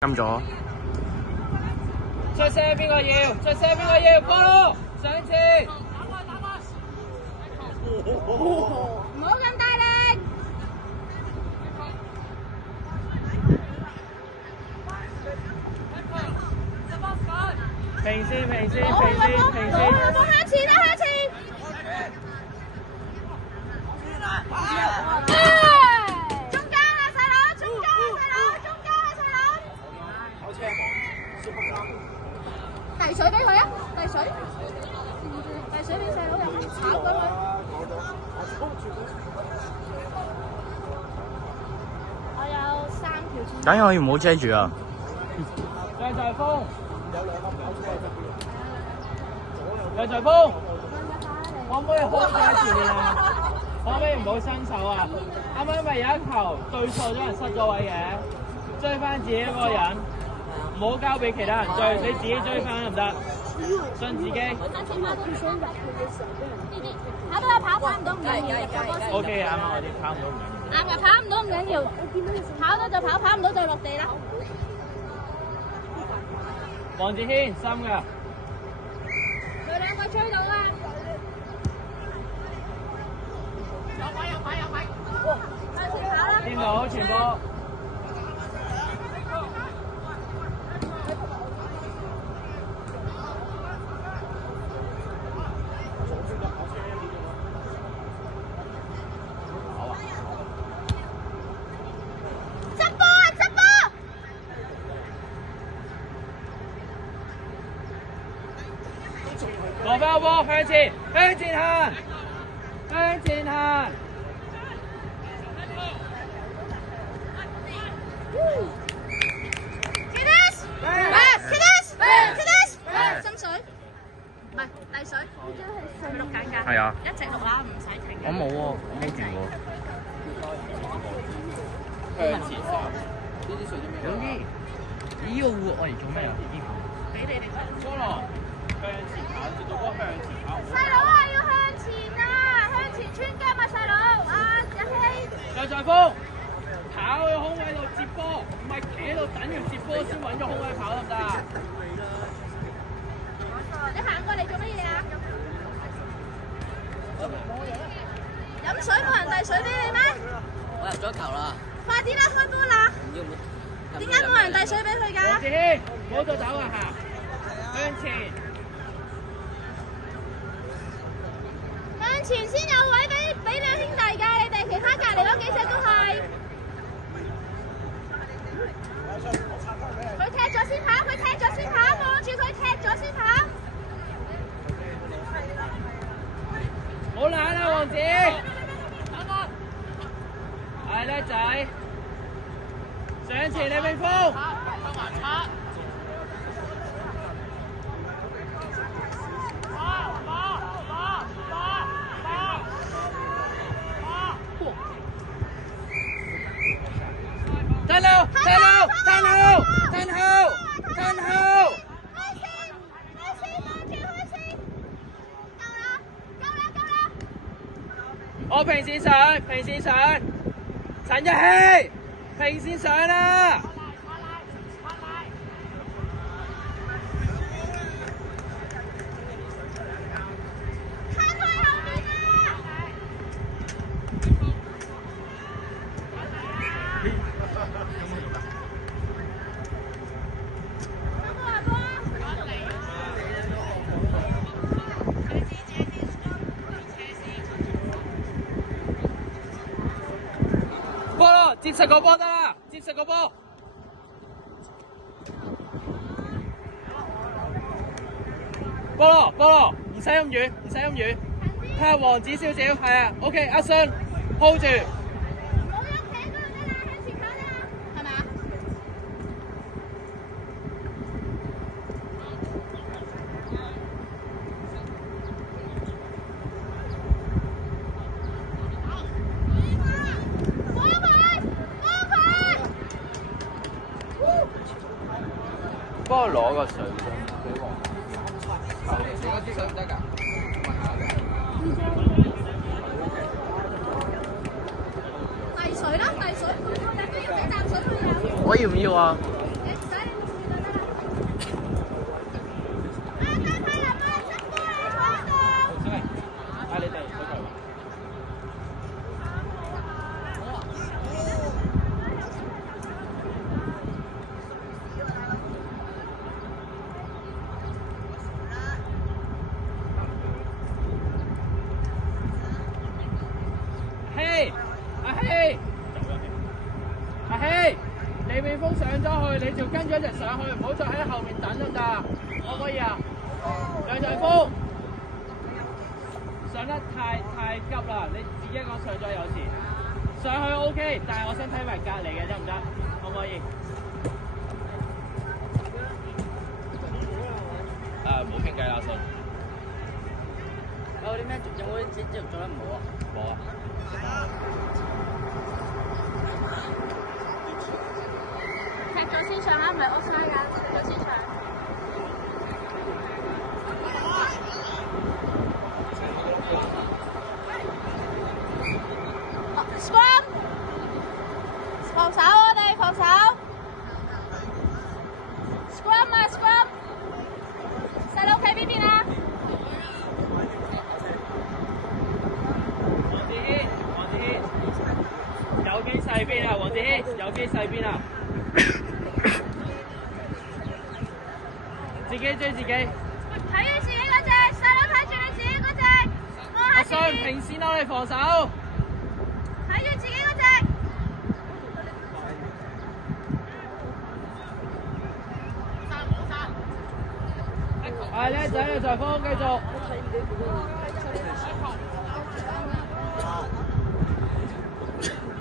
禁咗。出聲邊個要？出聲邊個要？波咯，上前。唔好咁大力。平先，平先，好，平先，平先。向前啊，向前。中間啊，細佬！中間啊，細佬！中間啊，細佬！遞水俾佢啊！遞水，遞水俾細佬入去炒過佢。我有3條。等可以唔好遮住啊！梁財峰，梁財峰，可唔可以開喺前面啊？可唔可以唔好伸手啊？啱啱咪有一球對錯咗人失咗位嘅，追翻自己嗰個人，唔好交俾其他人追，你自己追翻得唔得？信自己。跑到跑唔到唔緊要。 OK 啱啱我啲跑唔到唔緊要。啱嘅，跑唔到唔緊要，跑到就跑，跑唔到就落地啦。黃志軒深㗎。佢兩個追到啦。掂到傳波。攞翻個波向前，向前行，向前行。深水，唔係遞水，錄緊㗎。係啊，一直錄啦，唔使停。我冇喎，冇住喎。向前行。呢啲水啲咩？呢個會我嚟做咩啊？俾你哋。菠蘿向前跑，接到波向前跑。細佬啊，要向前啊，向前穿針啊，細佬。啊，日希。梁財峰，跑去空位度接波，唔係企喺度等完接波先揾咗空位跑得唔得啊？你行過嚟做乜嘢啊？飲水冇人遞水俾你咩？我入咗球啦！快啲啦，開波啦！點解冇人遞水俾佢㗎？志軒，唔好再走啊！行，向前。向前先有位俾兩兄弟㗎，你哋其他隔離嗰幾隻都係。佢踢咗先跑，佢踢咗先跑，望住佢踢咗先跑。好懶啊，王子！係叻仔，上前李永峰。褪後，褪後，褪後，褪後，褪後。我平線上，平線上，陳日希，平線上啦！波咯，接實個波得啦，接實個波。波咯，波咯，唔使咁遠，唔使咁遠。睇下王子少少，係啊 ，OK， 阿信 hold 住。冇喐企嗰度得啦，向前跑得啦，係咪啊？幫我攞個水樽俾王子。你嗰支水唔得㗎？遞水啦，遞水，每個人都要俾啖水佢飲。我要唔要啊？你你就跟住一齊上去，唔好再喺後面等得㗎，可唔可以啊？梁財峰上得太急啦，你自己一個上咗有事，上去 OK， 但係我想睇埋隔離嘅得唔得？可唔可以？冇傾偈啦，信。有啲咩有冇啲節做得唔好啊？冇啊。踢咗先上啦，唔係 offside 㗎，踢咗先上。Scrum， 防守我哋防守。Scrum 啊 Scrum， 細佬企邊邊啊？黃子軒，有機細邊啊？黃子軒，有機細邊啊？自己追自己。睇住自己嗰隻，細佬睇住你自己嗰隻。阿雙平線攞嚟防守。睇住自己嗰隻。係叻仔啊！財峰繼續。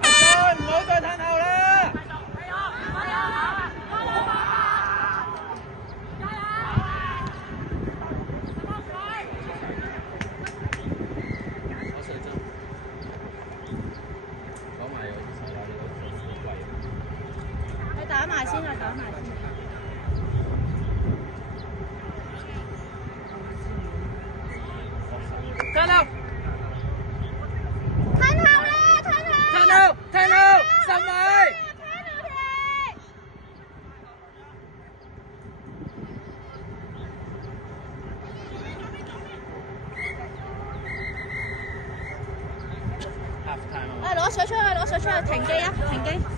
阿雙唔好再褪後啦！你打埋先啊！打埋先。褪後！褪後啦！褪後！褪後！10米！攞水出去，攞水出去，停機啊！停機。